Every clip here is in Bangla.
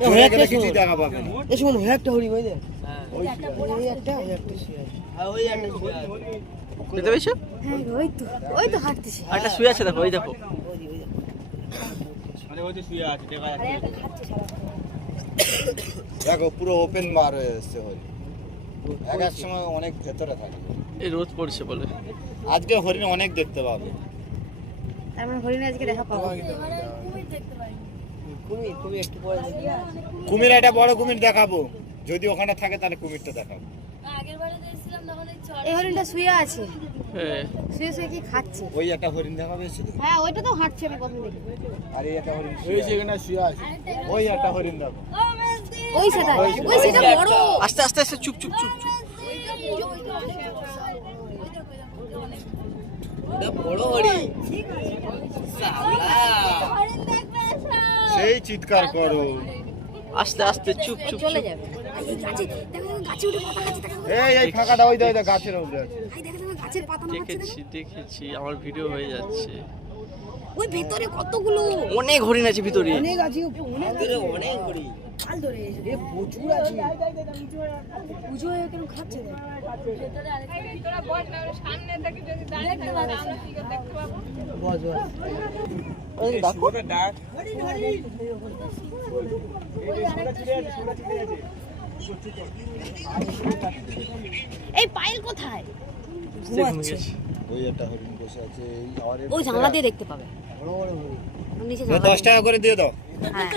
চলে গেলে কিছু দেখা পাবে না। এই শুনুন একটা হরিণ ওই যে ওই একটা শুয়ে দেখতে পেয়েছো? হ্যাঁ ওই তো হাঁটতেছে। একটা শুয়ে আছে, দেখো ওই দেখো। দেখো পুরো ওপেন বার হয়ে এসছে হরিণ। এক সময় অনেক ভেতরে থাকে। এই রোদ পড়ছে বলে আজকে হরিণ অনেক দেখতে পাবে। তার মানে হরিণ আজকে দেখা পাবো। কুমির একটু পরে দেখি। কুমির একটা বড় কুমির দেখাবো, যদি ওখানে থাকে তাহলে কুমিরটা দেখাবো। এই হরিণটা শুয়ে আছে, হ্যাঁ। শুয়ে শুয়ে কি খাচ্ছে। ওই একটা হরিণ দেখাবে শুধু। হ্যাঁ ওইটা তো হাঁটছে, আমি প্রথম দেখি। আর এই একটা হরিণ ওই যেখানে শুয়ে আছে, ওই একটা হরিণ দেখো। ওই সেটা বড়। আস্তে আস্তে আস্তে, চুপ চুপ চুপ চুপ। বড় হরিণ সেই চিৎকার করো। আস্তে আস্তে, চুপ চুপ চলে চুপ। যাবে। এই গাছে দেখো, গাছে উঠে কথা খাচ্ছে, দেখো। এই ফাঁকাটা ওই দেখো গাছের উপরে আছে। এই দেখো গাছের পাতা নাড়ছে, দেখেছি, আমার ভিডিও হয়ে যাচ্ছে। ওই ভেতরে কতগুলো অনেক হরিণ আছে ভিতরে। অনেক আছে, অনেক হরিণ কাল ধরে এ প্রচুর আছে। পুজো হয়ে কেন খাচ্ছে দেখ। বস ওই দেখো, এই পাইল কোথায়? ঘুমিয়ে গেছে। ওই একটা হরিণ বসে আছে। ওই জানলা দিয়ে দেখতে পাবে। বড় বড় হরিণ। নিচে 10 টাকা করে দিয়ে দাও। হ্যাঁ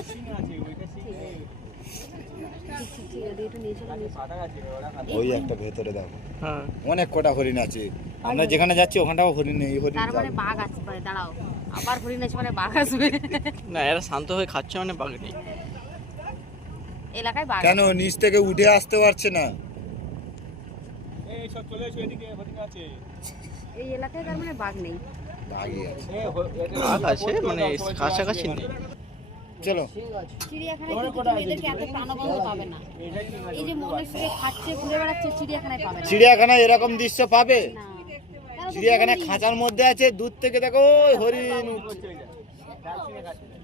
ওই একটা ভেতরে দেখো, হ্যাঁ, অনেক কটা হরিণ আছে। আমরা যেখানে যাচ্ছি ওখানটাও হরিণ নেই। হরিণ তার মানে বাঘ আছে। দাঁড়াও, আবার হরিণ আছে মানে বাঘ আসবে। না এরা শান্ত হয়ে খাচ্ছে মানে বাঘ নেই। এলাকায় বাঘ কেন নিচ থেকে উঠে আসতে পারছে না? এই এলাকায় তার মানে বাঘ নেই। বাঘই আছে। বাঘ আছে মানে কাছাকাছি নেই। চলো। চিড়িয়াখানায় কিন্তু তুমি এদেরকে এত প্রাণবন্ত পাবে না। এই যে মনে সুখে খাচ্ছে ঘুরে বেড়াচ্ছে, চিড়িয়াখানায় পাবে না। চিড়িয়াখানায় এরকম দৃশ্য পাবে? না। তারা তো চিড়িয়াখানা বলেই- খাঁচার মধ্যে আছে, দূর থেকে দেখো ওই হরিণ উঠছে।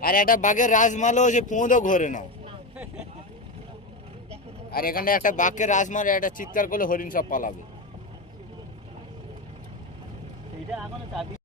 আর একটা বাঘের রাজমালও যে পোঁদও ঘোরে না। আর এখানে একটা বাঘকে রাজমাল একটা চিৎকার করলে হরিণ সব পালাবে।